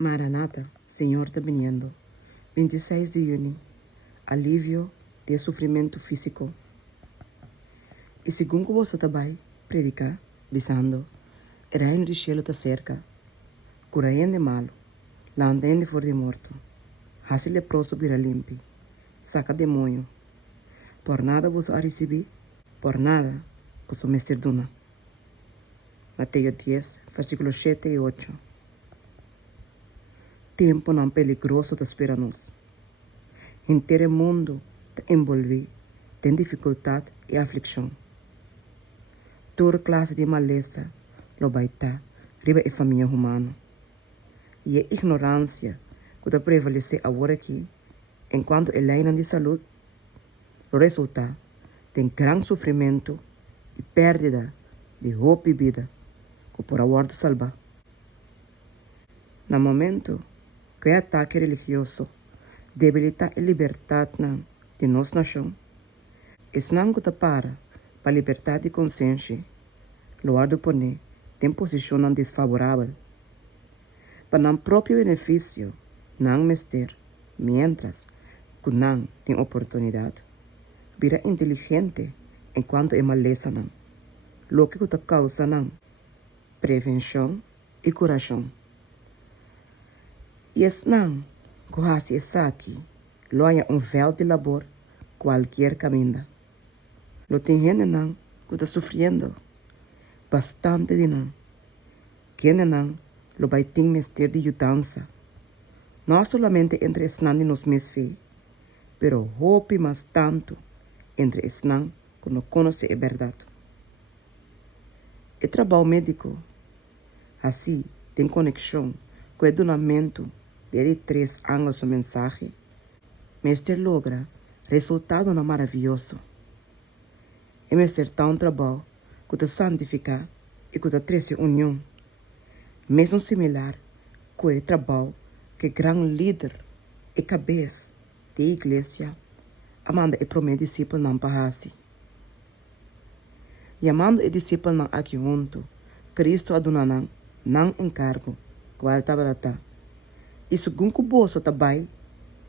Maranata, Senhor está viniendo. 26 de junio. Alívio de sofrimento físico. E segundo você também predica, dizendo, o reino do cielo está cerca. Curaien de malo, landem de for de morto. Hasi leproso vira limpi, saca demônio. Por nada vos a receber, por nada vos o mesterduna. Mateus 10, versículos 7 e 8. Tempo não peligroso te espera nos. Inteiro mundo te envolve, tem dificuldade e aflição. Toda classe de maleza lo vai estar riba a família humana. E a ignorância que te prevalece agora aqui, enquanto a lei de saúde, o resultado tem grande sofrimento e perda de hope e vida que por agora salvar. No momento que o ataque religioso debilita a liberdade de nossa nação, es não que te para a liberdade de consciência, lo de poner em posição desfavorável, para o próprio benefício, não mester, mientras que não tem oportunidade, vira inteligente enquanto é maleza não, lo que te causa não, prevenção e curação. E es não, que hasi essa aqui, lo há véu de labor, qualquer caminho. Lo tem gente não, que está sofrendo, bastante de não. Quem não, lo vai ter mester de ajudança. Não solamente entre esnan e nos mes fé, pero hope mais tanto entre esnan que não conhece a verdade. O trabalho médico, assim, tem conexão com o donamento de 3 anos de mensagem, Mester logra resultado maravilhoso. E Mester tão trabalho que te santifica e que te traz união, mesmo similar com o trabalho que grande líder e cabeça da igreja amanda e promete discípulo não parase. E amando e discípulo não aqui junto, Cristo aduna não encargo qual tabarata. E segundo que bolso também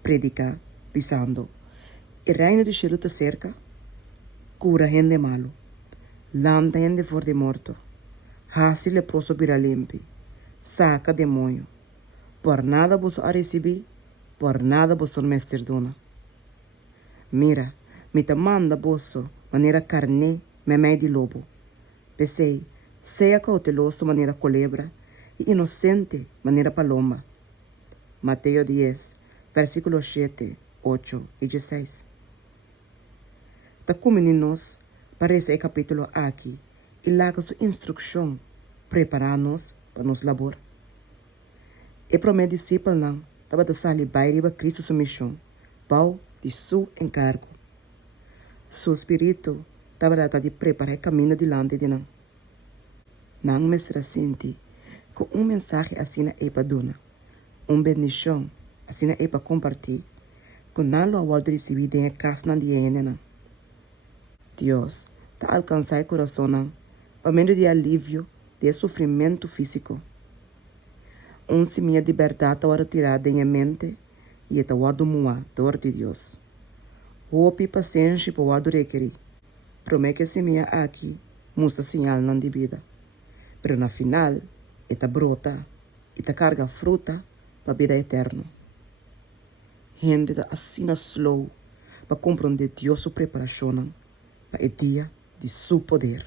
predica, pisando, o reino do cielo te cerca, cura gente malo, lanta gente for de morto, hasi leproso vira limpi, saca demônio, por nada vos a receber, por nada vos son mesterdona. Mira, me te manda bolso, maneira carne, memé de lobo, pensei, seja cauteloso maneira culebra, e inocente maneira paloma. Mateus 10, versículos 7, 8 e 16. Tá como nos parece o capítulo aqui, e lá com sua instrução, preparar-nos para nos labor. E para o meu discípulo não, estava a sair para Cristo sua missão, pau de seu encargo. Seu espírito estava a preparar o caminho diante de nós. Não me será senti com mensagem assim é para dona. Bendição, assim é para compartilhar, com não lo aguardo receber em casa de ena. Deus, está alcançar o coração, para meio de alívio de sofrimento físico. Semente de liberdade está retirada em mente e está guardo mua dor de Deus. Hope e paciência para guardo requerir. Promete que a semente aqui mostra sinal não de vida. Pero na final, está brota e está carga fruta para a vida eterna. Gente da assina slow para compreender Deus sua preparação para o dia de seu poder.